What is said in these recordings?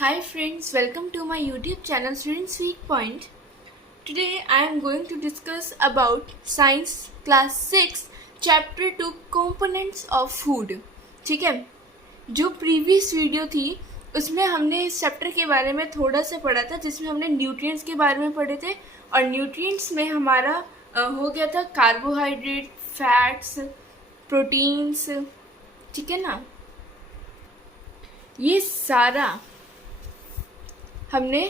Hi friends, welcome to my YouTube channel Students Week Point. Today I am going to discuss about Science Class 6 Chapter 2 Components of Food. ठीक है, जो previous video थी उसमें हमने इस chapter के बारे में थोड़ा सा पढ़ा था, जिसमें हमने न्यूट्रिएंट्स के बारे में पढ़े थे और न्यूट्रिएंट्स में हमारा हो गया था कार्बोहाइड्रेट, फैट्स, प्रोटीन्स, ठीक है ना। ये सारा हमने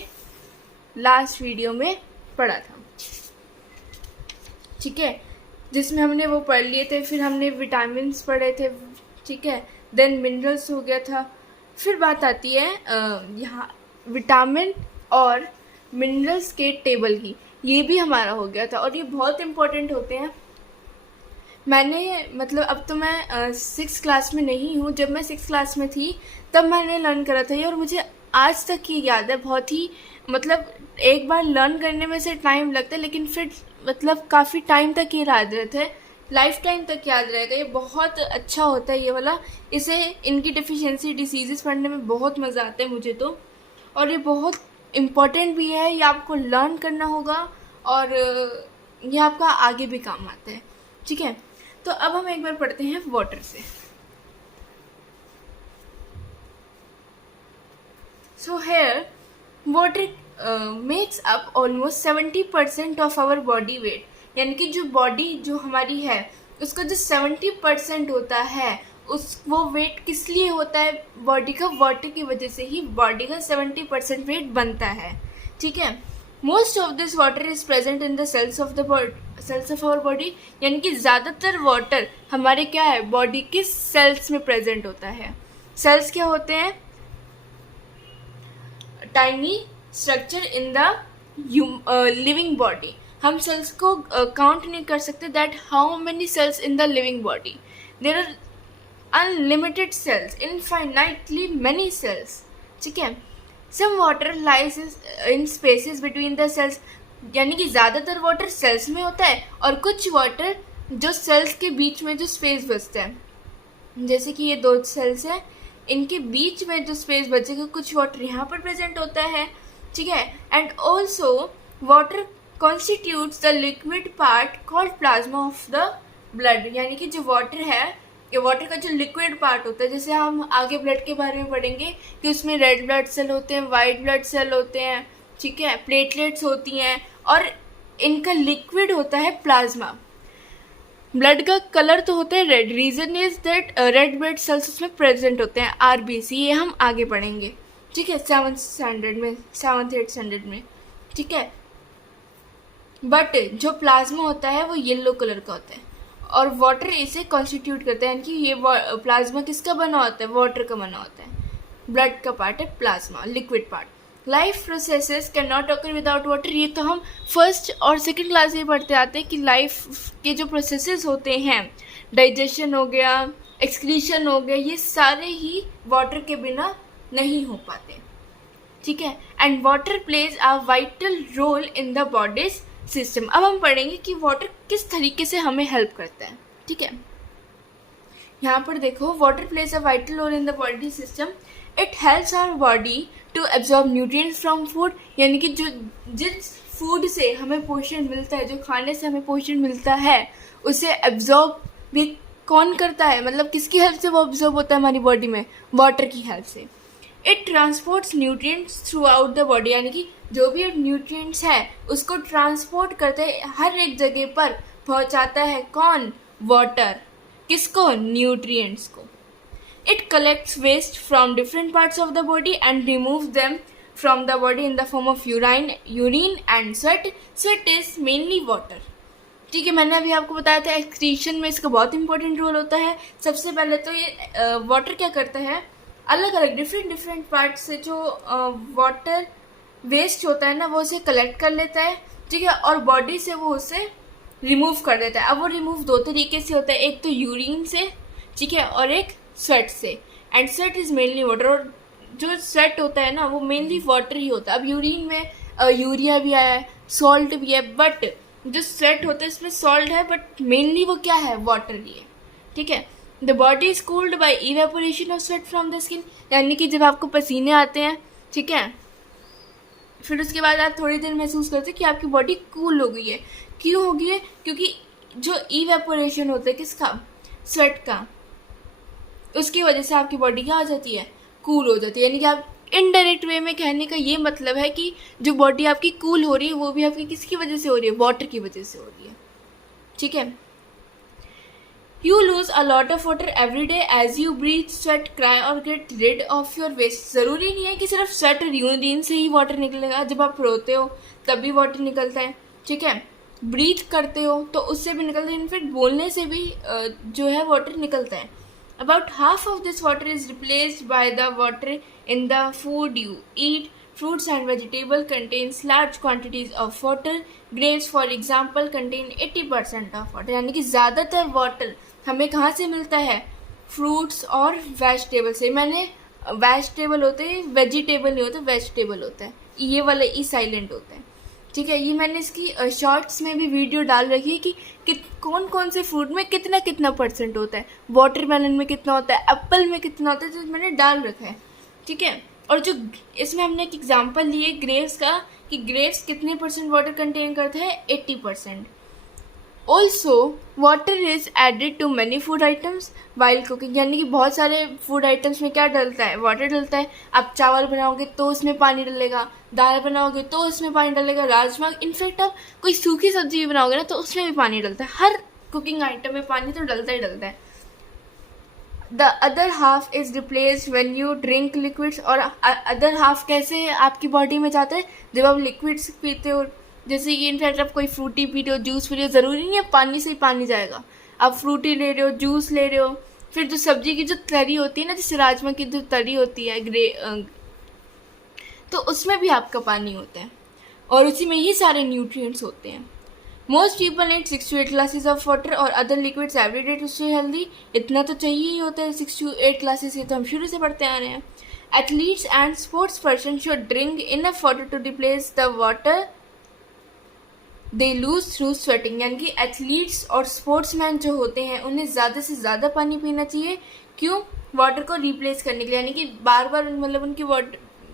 लास्ट वीडियो में पढ़ा था, ठीक है, जिसमें हमने वो पढ़ लिए थे। फिर हमने विटामिन्स पढ़े थे, ठीक है, देन मिनरल्स हो गया था। फिर बात आती है यहाँ विटामिन और मिनरल्स के टेबल की, ये भी हमारा हो गया था और ये बहुत इम्पोर्टेंट होते हैं। मैंने मतलब अब तो मैं 6th क्लास में नहीं हूँ, जब मैं 6th क्लास में थी तब मैंने लर्न करा था ये, और मुझे आज तक ये याद है। बहुत ही मतलब एक बार लर्न करने में से टाइम लगता है, लेकिन फिर मतलब काफ़ी टाइम तक ये याद रहता है, लाइफ टाइम तक याद रहेगा। ये बहुत अच्छा होता है ये वाला। इसे इनकी डिफिशियंसी डिसीज़ेस पढ़ने में बहुत मज़ा आता है मुझे तो, और ये बहुत इम्पॉर्टेंट भी है। ये आपको लर्न करना होगा और ये आपका आगे भी काम आता है, ठीक है। तो अब हम एक बार पढ़ते हैं वाटर से। So here, water makes up almost 70% of our body weight. यानी कि जो बॉडी जो हमारी है उसका जो 70% होता है, उस वो वेट किस लिए होता है बॉडी का? वाटर की वजह से ही बॉडी का 70% वेट बनता है, ठीक है। Most of this water is present in the cells of our body. यानी कि ज़्यादातर वाटर हमारे क्या है, बॉडी के सेल्स में प्रेजेंट होता है। सेल्स क्या होते हैं? Tiny structure in the living body. हम सेल्स को काउंट नहीं कर सकते, that how many cells in the living body. There are unlimited cells, infinitely many cells, ठीक है। Some water lies in spaces between the cells. यानी कि ज़्यादातर वाटर सेल्स में होता है और कुछ वाटर जो सेल्स के बीच में जो स्पेस बचता है, जैसे कि ये 2 सेल्स हैं, इनके बीच में जो स्पेस बचेगा कुछ वाटर यहाँ पर प्रेजेंट होता है, ठीक है। And also water constitutes the liquid part called plasma of the blood. यानी कि जो वाटर है, ये वाटर का जो लिक्विड पार्ट होता है, जैसे हम आगे ब्लड के बारे में पढ़ेंगे कि उसमें रेड ब्लड सेल होते हैं, वाइट ब्लड सेल होते हैं, ठीक है, प्लेटलेट्स होती हैं, और इनका लिक्विड होता है प्लाज्मा। ब्लड का कलर तो होता है red, reason is that red blood cells उसमें प्रेजेंट होते हैं, आरबीसी। ये हम आगे पढ़ेंगे, ठीक है, 7th स्टैंडर्ड में, 7th 8th स्टैंडर्ड में, ठीक है। बट जो प्लाज्मा होता है वो येलो कलर का होता है और वाटर इसे कॉन्स्टिट्यूट करता है। यानी कि ये प्लाज्मा किसका बना होता है? वाटर का बना होता है। ब्लड का पार्ट है plasma, liquid part. Life processes can not occur without water. ये तो हम 1st और 2nd क्लास में पढ़ते आते हैं कि लाइफ के जो प्रोसेसेस होते हैं, डाइजेशन हो गया, एक्सक्रीशन हो गया, ये सारे ही वाटर के बिना नहीं हो पाते, ठीक है। And water plays a vital role in the body's system. अब हम पढ़ेंगे कि वाटर किस तरीके से हमें हेल्प करता है, ठीक है। यहाँ पर देखो, water plays a vital role in the body system. It helps our body to absorb nutrients from food. यानी कि जो जिस फूड से हमें पोषण मिलता है, जो खाने से हमें पोषण मिलता है, उसे एब्जॉर्ब भी कौन करता है? मतलब किसकी हेल्प से वो एब्जॉर्ब होता है हमारी बॉडी में? वाटर की हेल्प से। It transports nutrients through out the body. यानी कि जो भी न्यूट्रिएंट्स है उसको ट्रांसपोर्ट करते हैं, हर एक जगह पर पहुंचाता है। कौन? वाटर। किसको? न्यूट्रिएंट्स को। It collects waste from different parts of the body and removes them from the body in the form of urine and sweat. Sweat is mainly water. ठीक है, मैंने अभी आपको बताया था एक्सक्रीशन में इसका बहुत इंपॉर्टेंट रोल होता है। सबसे पहले तो ये वाटर क्या करता है, अलग अलग डिफरेंट पार्ट से जो वाटर वेस्ट होता है ना, वो उसे कलेक्ट कर लेता है, ठीक है, और बॉडी से वो उसे रिमूव कर देता है। अब वो रिमूव 2 तरीके से होता है, एक तो यूरिन से, ठीक है, और एक स्वेट से। And sweat is mainly water. और जो स्वेट होता है ना वो मेनली वाटर ही होता है। अब यूरिन में यूरिया भी आया है, सॉल्ट भी है, बट जो स्वेट होता है इसमें सॉल्ट है, बट मेनली वो क्या है? वाटर ही है, ठीक है। The body is cooled by evaporation of sweat from the skin. यानी कि जब आपको पसीने आते हैं ठीक है। फिर उसके बाद आप थोड़ी देर महसूस करते हैं कि आपकी बॉडी कूल हो गई है। क्यों हो गई है? क्योंकि जो इवेपोरेशन होता है किसका, स्वेट का, उसकी वजह से आपकी बॉडी क्या हो जाती है, कूल हो जाती है। यानी कि आप इनडायरेक्ट वे में कहने का ये मतलब है कि जो बॉडी आपकी कूल हो रही है वो भी आपकी किसकी वजह से हो रही है, वाटर की वजह से हो रही है। ठीक है। You lose a lot of water every day as you breathe, sweat, cry और get rid of your waste. ज़रूरी नहीं है कि सिर्फ स्वेट और यूरिन से ही वाटर निकलेगा। जब आप रोते हो तब भी वाटर निकलता है। ठीक है। ब्रीथ करते हो तो उससे भी निकलता है। इनफैक्ट बोलने से भी जो है वाटर निकलता है। About half of this water is replaced by the water in the food you eat. Fruits and vegetables contains large quantities of water. Grapes, for example, contain 80% of water. यानी कि ज़्यादातर वाटर हमें कहाँ से मिलता है, फ्रूट्स और vegetable से। मैंने वेजिटेबल होते हैं, वेजिटेबल नहीं होते, वेजिटेबल होता है, ये वाला ई साइलेंट होता है। ठीक है। ये मैंने इसकी शॉर्ट्स में भी वीडियो डाल रखी है कि कौन कौन से फ्रूट में कितना कितना % होता है, वाटरमेलन में कितना होता है, एप्पल में कितना होता है, तो मैंने डाल रखा है। ठीक है। और जो इसमें हमने एक एग्जांपल लिए ग्रेप्स का कि ग्रेप्स कितने % वाटर कंटेन करते हैं, 80%। Also water is added to many food items while cooking. यानी कि बहुत सारे फूड आइटम्स में क्या डलता है, वाटर डलता है। आप चावल बनाओगे तो उसमें पानी डलेगा, दाल बनाओगे तो उसमें पानी डलेगा, राजमा, इनफैक्ट आप कोई सूखी सब्जी भी बनाओगे ना तो उसमें भी पानी डलता है। हर कुकिंग आइटम में पानी तो डलता ही डलता है। The other half is replaced when you drink liquids. और अदर हाफ कैसे आपकी बॉडी में जाता है, जब आप लिक्विड्स पीते हो। जैसे कि इनफैक्ट आप कोई फ्रूटी पी रहे हो, जूस पी रहे हो, ज़रूरी नहीं है पानी से ही पानी जाएगा। आप फ्रूटी ले रहे हो, जूस ले रहे हो, फिर जो सब्जी की जो तरी होती है ना, जैसे राजमा की जो तरी होती है तो उसमें भी आपका पानी होता है और उसी में ही सारे न्यूट्रिएंट्स होते हैं। Most people need 6 to 8 glasses of water और other liquids every day to stay healthy. इतना तो चाहिए ही होता है, 6 to 8 ग्लासेस, ये तो हम शुरू से पढ़ते आ रहे हैं। Athletes and sports person should drink enough water to replace the water they lose through sweating. यानी कि एथलीट्स और स्पोर्ट्समैन जो होते हैं उन्हें ज़्यादा से ज़्यादा पानी पीना चाहिए। क्यों? वाटर को रिप्लेस करने के लिए। यानी कि बार बार मतलब उनकी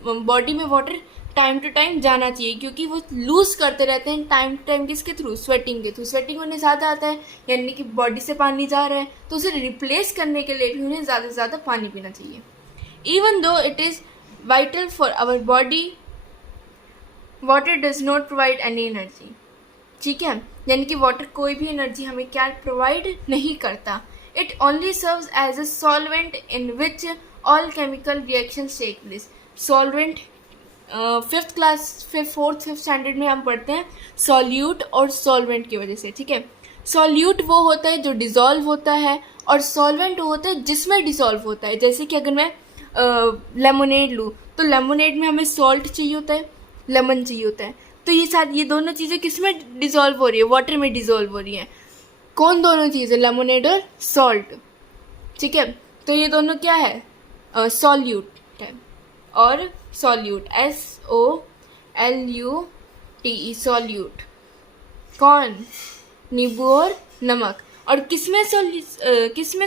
बॉडी में वाटर टाइम टू टाइम जाना चाहिए, क्योंकि वो लूज करते रहते हैं टाइम टू टाइम। किसके थ्रू? स्वेटिंग के थ्रू। स्वेटिंग उन्हें ज़्यादा आता है, यानी कि बॉडी से पानी जा रहा है, तो उसे रिप्लेस करने के लिए भी उन्हें ज़्यादा से ज़्यादा पानी पीना चाहिए। Even though it is vital for our body, water does not provide any energy. ठीक है। यानी कि वाटर कोई भी एनर्जी हमें क्या प्रोवाइड नहीं करता। It only serves as a solvent in which all chemical reactions take place. Solvent 4th 5th standard में हम पढ़ते हैं सॉल्यूट और सॉल्वेंट की वजह से। ठीक है। सॉल्यूट वो होता है जो डिज़ोल्व होता है और सॉल्वेंट वो होता है जिसमें डिज़ोल्व होता है। जैसे कि अगर मैं लेमोनेड लूँ तो लेमोनेड में हमें सॉल्ट चाहिए होता है, लेमन चाहिए होता है। तो ये दोनों चीज़ें किस में डिज़ोल्व हो रही है? वाटर में डिज़ोल्व हो रही हैं। कौन दोनों चीज़ें? लेमोनेड और सॉल्ट। ठीक है। तो ये दोनों क्या है? सॉल्यूट है। और सॉल्यूट SOLUTE सॉल्यूट। कौन? नींबू और नमक। और किसमें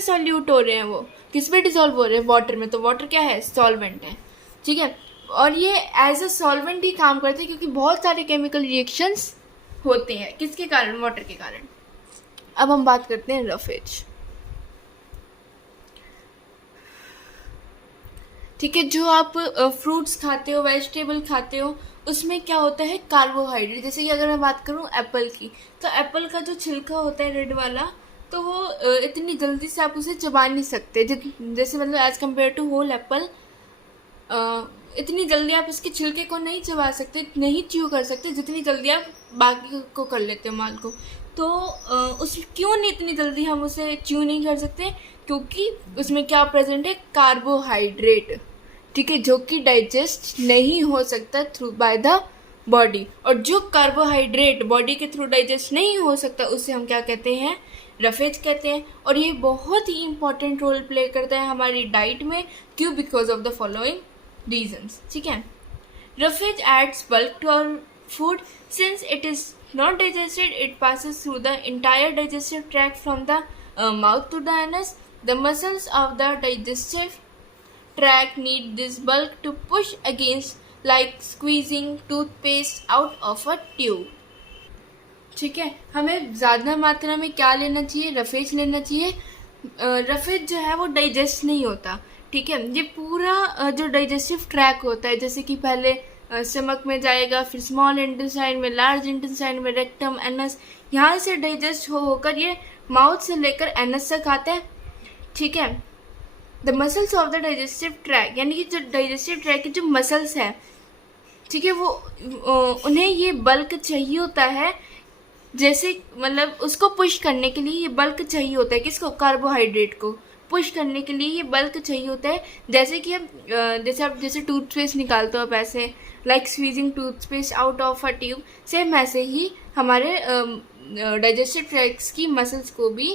सॉल्यूट हो रहे हैं? वो किस में डिज़ोल्व हो रहे हैं? वाटर में। तो वाटर क्या है? सॉल्वेंट है। ठीक है। और ये एज अ सॉल्वेंट ही काम करते हैं, क्योंकि बहुत सारे केमिकल रिएक्शंस होते हैं किसके कारण? वाटर के कारण। अब हम बात करते हैं रफेज। ठीक है। जो आप फ्रूट्स खाते हो, वेजिटेबल खाते हो, उसमें क्या होता है? कार्बोहाइड्रेट। जैसे कि अगर मैं बात करूं एप्पल की, तो एप्पल का जो छिलका होता है रेड वाला, तो वो इतनी जल्दी से आप उसे चबा नहीं सकते। जैसे मतलब as compared to whole apple, इतनी जल्दी आप उसके छिलके को नहीं चबा सकते, नहीं च्यू कर सकते जितनी जल्दी आप बाकी को कर लेते हो, माल को। तो क्यों नहीं इतनी जल्दी हम उसे च्यू नहीं कर सकते? क्योंकि उसमें क्या प्रेजेंट है? कार्बोहाइड्रेट। ठीक है। जो कि डाइजेस्ट नहीं हो सकता थ्रू बाय द बॉडी। और जो कार्बोहाइड्रेट बॉडी के थ्रू डाइजेस्ट नहीं हो सकता उसे हम क्या कहते हैं? रफेज कहते हैं। और ये बहुत ही इंपॉर्टेंट रोल प्ले करता है हमारी डाइट में। क्यों? Because of the following reasons. ठीक है। Roughage adds bulk to our food. Since it is not digested, it passes through the entire digestive tract from the mouth to the anus. The muscles of the digestive tract need this bulk to push against like squeezing toothpaste out of a tube. ठीक है, हमें ज़्यादा मात्रा में क्या लेना चाहिए, roughage लेना चाहिए. रफेज जो है वो डाइजेस्ट नहीं होता. ठीक है, ये पूरा जो डाइजेस्टिव ट्रैक होता है, जैसे कि पहले स्टमक में जाएगा, फिर स्मॉल इंटेस्टाइन में, लार्ज इंटेस्टाइन में, रेक्टम, एनस, यहाँ से डाइजेस्ट होकर ये माउथ से लेकर एनस तक आता है. ठीक है, the muscles of the digestive track, यानी कि जो डाइजेस्टिव ट्रैक की जो मसल्स है, ठीक है, वो उन्हें ये बल्क चाहिए होता है, जैसे मतलब उसको पुश करने के लिए ये बल्क चाहिए होता है. किसको? कार्बोहाइड्रेट को पुश करने के लिए ये बल्क चाहिए होता है. जैसे कि आप जैसे टूथपेस्ट निकालते हो आप ऐसे, like squeezing toothpaste out of a tube, same ऐसे ही हमारे डाइजेस्टिव ट्रैक्ट्स की मसल्स को भी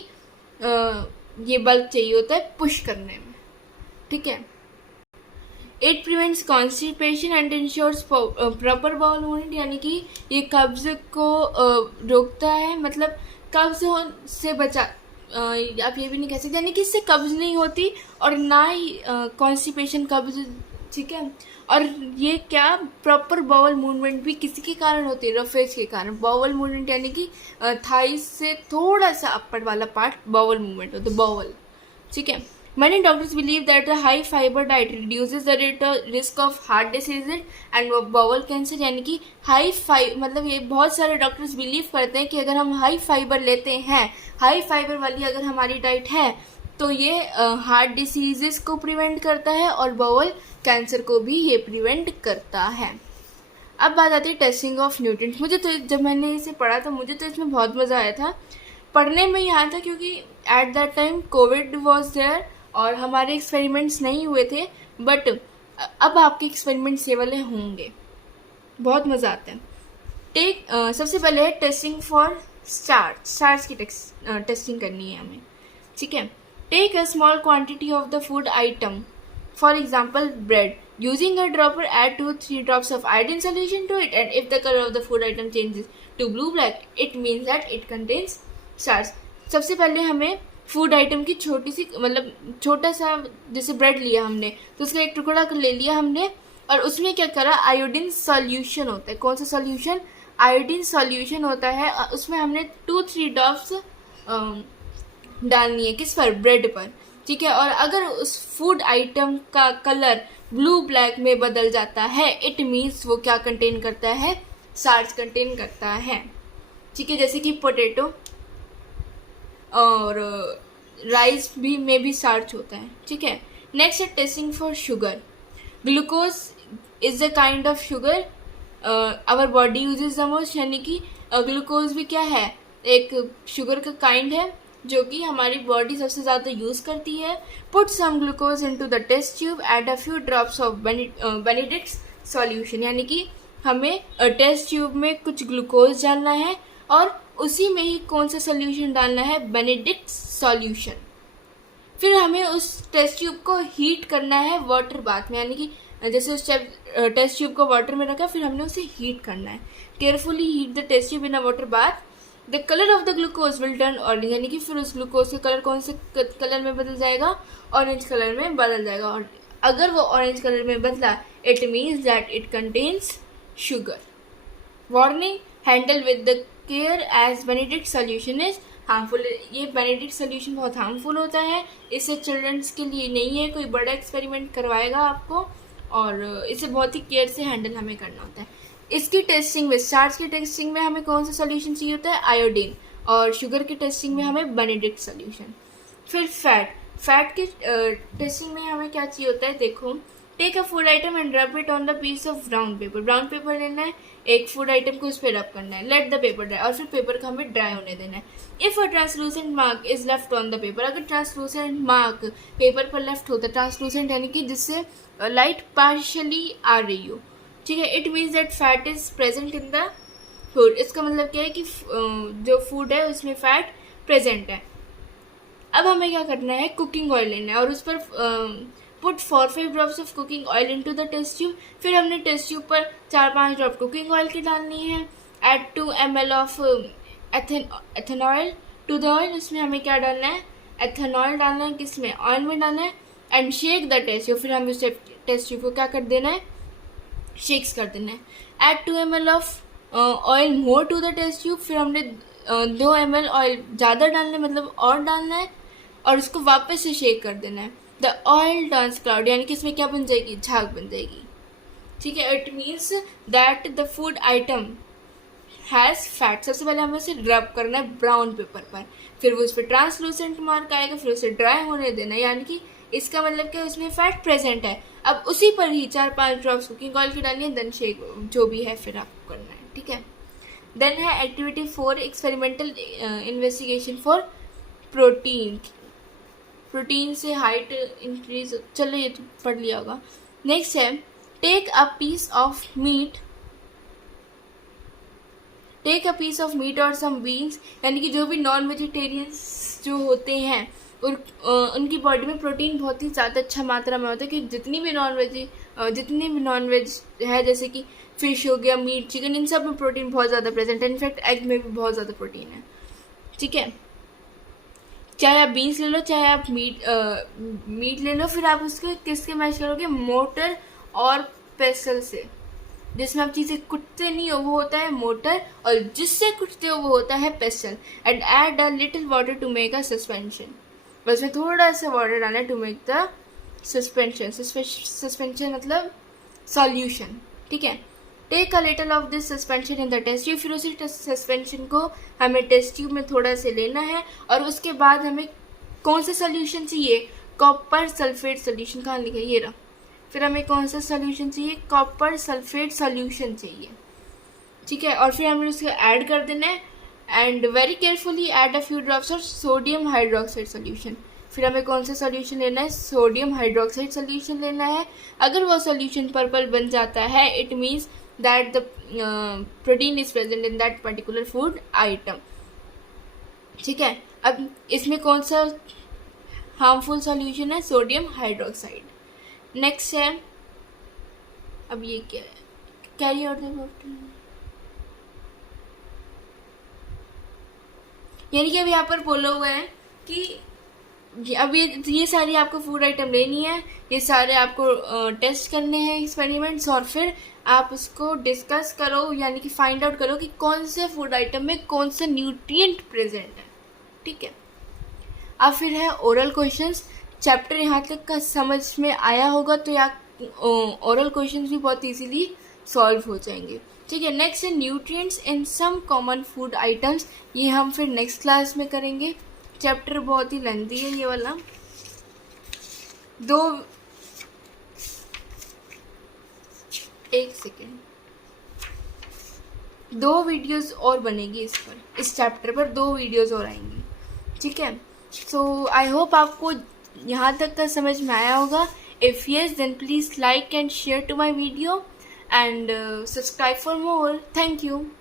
ये बल्क चाहिए होता है पुश करने में. ठीक है, it prevents constipation and ensures proper bowel movement, यानी कि ये कब्ज को रोकता है, मतलब कब्ज से बचा, आप ये भी नहीं कह सकते, यानी कि इससे कब्ज नहीं होती और ना ही कॉन्स्टिपेशन, कब्ज. ठीक है, और ये क्या, प्रॉपर बाउल मूवमेंट भी किसी के कारण होती है, रफेज के कारण. बाउल मूवमेंट यानी कि थाई से थोड़ा सा अपर वाला पार्ट बाउल मूवमेंट होता है, बाउल. ठीक है, many doctors believe that a high fiber diet reduces the risk of heart disease and bowel cancer, यानी कि हाई फाइबर, मतलब ये बहुत सारे डॉक्टर्स बिलीव करते हैं कि अगर हम हाई फाइबर लेते हैं, हाई फाइबर वाली अगर हमारी डाइट है, तो ये हार्ट डिसीजेस को प्रिवेंट करता है और बाउल कैंसर को भी ये प्रिवेंट करता है. अब बात आती है टेस्टिंग ऑफ न्यूट्रिएंट्स. मुझे तो जब मैंने इसे पढ़ा था, मुझे तो इसमें बहुत मज़ा आया था. पढ़ने में यहाँ था क्योंकि at that time COVID was there और हमारे एक्सपेरिमेंट्स नहीं हुए थे, बट अब आपके एक्सपेरिमेंट्स ये वाले होंगे, बहुत मज़ा आता है. सबसे पहले है टेस्टिंग फॉर स्टार्च की टेस्टिंग करनी है हमें. ठीक है, take a small quantity of the food item, for example bread, using a dropper add 2-3 drops of iodine solution to it, and if the color of the food item changes to blue black, it means that it contains starch. सबसे पहले हमें food item की छोटी सी, मतलब छोटा सा, जैसे bread लिया हमने तो उसका एक टुकड़ा ले लिया हमने और उसमें क्या करा, आयोडीन सॉल्यूशन होता है. कौन सा सॉल्यूशन? आयोडीन सॉल्यूशन होता है. उसमें हमने 2-3 ड्रॉप्स डालनी है, किस पर? ब्रेड पर. ठीक है, और अगर उस फूड आइटम का कलर ब्लू ब्लैक में बदल जाता है, इट मीन्स वो क्या कंटेन करता है? स्टार्च कंटेन करता है. ठीक है, जैसे कि पोटैटो और राइस भी में भी स्टार्च होता है. ठीक है, नेक्स्ट है testing for sugar. Glucose is the kind of sugar our body uses the most, यानी कि ग्लूकोज भी क्या है? एक शुगर का काइंड है जो कि हमारी बॉडी सबसे ज़्यादा यूज़ करती है. Put some glucose into the test tube, add a few drops of Benedict's solution, यानी कि हमें टेस्ट ट्यूब में कुछ ग्लूकोज डालना है और उसी में ही कौन सा सॉल्यूशन डालना है? Benedict solution. फिर हमें उस टेस्ट ट्यूब को हीट करना है वाटर बाथ में, यानी कि जैसे उस टेस्ट ट्यूब को वाटर में रखा, फिर हमने उसे हीट करना है. Carefully heat the test tube in a water bath. The colour of the glucose will turn orange, यानी कि फिर उस ग्लूकोज का कलर कौन से कलर में बदल जाएगा? ऑरेंज कलर में बदल जाएगा. और अगर वो ऑरेंज कलर में बदला, it means that it contains sugar. Warning, handle with the care as Benedict solution is harmful. ये बेनेडिक्ट सॉल्यूशन बहुत हार्मफुल होता है, इससे चिल्ड्रंस के लिए नहीं है. कोई बड़ा एक्सपेरिमेंट करवाएगा आपको और इसे बहुत ही केयर से हैंडल हमें करना होता है. इसकी टेस्टिंग में, स्टार्च की टेस्टिंग में हमें कौन सा सॉल्यूशन चाहिए होता है? आयोडीन. और शुगर की टेस्टिंग में हमें बेनेडिक्ट सॉल्यूशन. फिर फैट की टेस्टिंग में हमें क्या चाहिए होता है? देखो, take a food item and rub it on the piece of brown paper. Brown paper लेना है, एक फूड आइटम को उस पर रब करना है. लेट द पेपर ड्राई, और फिर पेपर को हमें ड्राई होने देना है. If a translucent mark is left on the paper, अगर ट्रांसलूसेंट मार्क पेपर पर लेफ्ट होता है, ट्रांसलूसेंट यानी कि जिससे लाइट पार्शियली आ रही हो, ठीक है, it means that fat is present in the food. इसका मतलब क्या है कि जो फूड है उसमें फैट प्रेजेंट है. अब हमें क्या करना है? कुकिंग ऑयल लेना है और उस पर put 4-5 drops of cooking oil into the test tube. फिर हमने टेस्ट ट्यूब पर 4-5 ड्रॉप कुकिंग ऑयल की डालनी है. Add 2 ml of ethanol to the oil. उसमें हमें क्या डालना है? एथेनॉल डालना है. किस में? ऑयल में डालना है. And shake the test tube. फिर हमें उस टेस्ट ट्यूब को क्या कर देना है? शेक्स कर देना है. Add 2 ml of oil more to the test tube. फिर हमने 2 ml ऑयल ज़्यादा डालना है, मतलब और डालना है, और उसको वापस से शेक कर देना है. द ऑयल टर्न्स क्लाउड, यानी कि इसमें क्या बन जाएगी, झाग बन जाएगी. ठीक है. It means that the food item has fat. सबसे पहले हमें उसे रब करना है ब्राउन पेपर पर, फिर वो उस पर ट्रांसलूसेंट मार्क आएगा, फिर उसे ड्राई होने देना है, यानी कि इसका मतलब कि उसमें फैट प्रेजेंट है. अब उसी पर ही 4-5 ड्रॉप्स कुकिंग ऑयल की डालनी है, देन शेक जो भी है फिर आपको करना है. ठीक है. देन है activity 4, experimental investigation for protein. Protein से हाइट इंक्रीज, चलो ये तो पढ़ लिया होगा. नेक्स्ट है take a piece of meat और सम बीन्स, यानी कि जो भी नॉन वेजिटेरियंस जो होते हैं उनकी बॉडी में प्रोटीन बहुत ही ज़्यादा अच्छा मात्रा में होता है, कि जितनी भी नॉन वेज है, जैसे कि फिश हो गया, मीट, चिकन, इन सब में प्रोटीन बहुत ज़्यादा प्रेजेंट है. इनफैक्ट एग में भी बहुत ज़्यादा प्रोटीन है. ठीक है. चाहे आप बीन्स ले लो, चाहे आप मीट ले लो, फिर आप उसके किसके मैच करोगे, मोटर और पेसल से. जिसमें आप चीज़ें कुटते नहीं हो वो होता है मोटर, और जिससे कुटते हो वो होता है पेसल. And add a little water to make a suspension. बस में थोड़ा सा वाटर डालना है to make the suspension. Suspension मतलब सॉल्यूशन. ठीक है. Take a little of this suspension in the test tube. फिर उसी सस्पेंशन को हमें टेस्ट ट्यूब में थोड़ा से लेना है, और उसके बाद हमें कौन सा सोल्यूशन चाहिए, कॉपर सल्फेट सोल्यूशन. कहाँ लिखा है, ये रहा. फिर हमें कौन सा सोल्यूशन चाहिए, कॉपर सल्फेट सोल्यूशन चाहिए. ठीक है. और फिर हमें उसको ऐड कर देना है, and very carefully add a few drops of sodium hydroxide solution. फिर हमें कौन सा सोल्यूशन लेना है, सोडियम हाइड्रोक्साइड सोल्यूशन लेना है. अगर वो सोल्यूशन पर्पल बन जाता है, it means that the protein is present in that particular food item. ठीक है. अब इसमें कौन सा हार्मफुल सोल्यूशन है, सोडियम हाइड्रोक्साइड. नेक्स्ट है, अब ये क्या है, कैरी आउट द, यानी कि अब यहाँ पर बोला हुआ है कि अब ये सारी आपको फूड आइटम लेनी है, ये सारे आपको टेस्ट करने हैं एक्सपेरिमेंट्स, और फिर आप उसको डिस्कस करो, यानी कि फाइंड आउट करो कि कौन से फूड आइटम में कौन सा न्यूट्रिएंट प्रेजेंट है. ठीक है. अब फिर है ओरल क्वेश्चंस. चैप्टर यहाँ तक का समझ में आया होगा तो या ओरल क्वेश्चंस भी बहुत इजीली सॉल्व हो जाएंगे. ठीक है. नेक्स्ट है nutrients in some common food items. ये हम फिर नेक्स्ट क्लास में करेंगे. चैप्टर बहुत ही लेंथी है ये वाला. दो वीडियोस और बनेगी इस चैप्टर पर 2 वीडियोस और आएंगी. ठीक है. सो आई होप आपको यहाँ तक का समझ में आया होगा. If yes, then please like and share to my video and subscribe for more. Thank you.